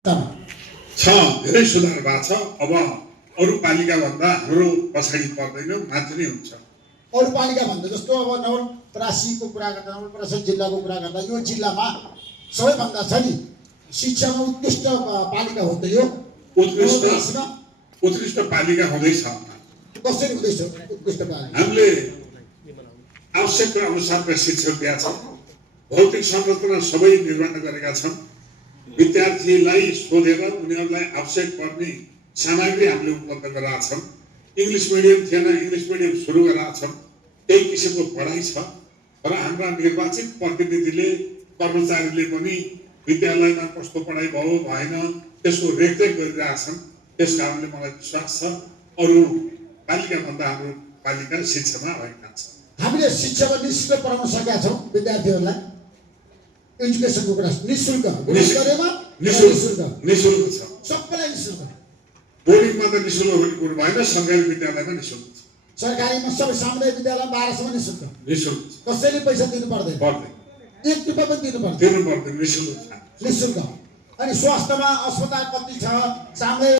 छ धेरै सुधार भएको छ। अब अरू पालिका भन्दा हाम्रो पछाडि पर्दैन, माथि नै हुन्छ। अरू पालिका भन्दा जस्तो अब नवलपरासीको कुरा गर्दा, नवलपरासी जिल्लाको कुरा गर्दा यो जिल्लामा सबैभन्दा छ नि शिक्षामा उत्कृष्ट पालिका हो त यो। उत्कृष्ट पालिका हुँदैछ। कसरी हुँदैछ उत्कृष्ट पालिका? हामीले आवश्यकता अनुसारका शिक्षक दिएका छौँ। भौतिक संरचना सबै निर्माण गरेका छौँ। विद्यार्थीलाई सोधेर उनीहरूलाई आवश्यक पर्ने सामग्री हामीले उपलब्ध गराएका छौँ। इङ्ग्लिस मिडियम थिएन, इङ्ग्लिस मिडियम सुरु गराएका छौँ। त्यही किसिमको पढाइ छ र हाम्रा निर्वाचित प्रतिनिधिले कर्मचारीले पनि विद्यालयमा कस्तो पढाइ भयो भएन त्यसको रेखदेख गरिरहेका छन्। त्यस कारणले मलाई विश्वास छ अरू पालिकाभन्दा हाम्रो पालिका शिक्षामा अगाडि छ। हामीले शिक्षामा निःशुल्क पढाउन सकेका छौँ विद्यार्थीहरूलाई। एजुकेसनको कुरा निःशुल्क निःशुल्क छ, सबैलाई निःशुल्क। बोर्डिङमा त निःशुल्क हुने कुरो भएन, सरकारी विद्यालयमा निःशुल्क छ। सरकारीमा सबै सामुदायिक विद्यालयमा 12 सम्म निःशुल्क। कसैले पैसा दिनु पर्दैन, 1 रुपैयाँ पनि दिनु पर्दैन, निःशुल्क। अनि स्वास्थ्यमा अस्पताल कति छ, सामुदायिक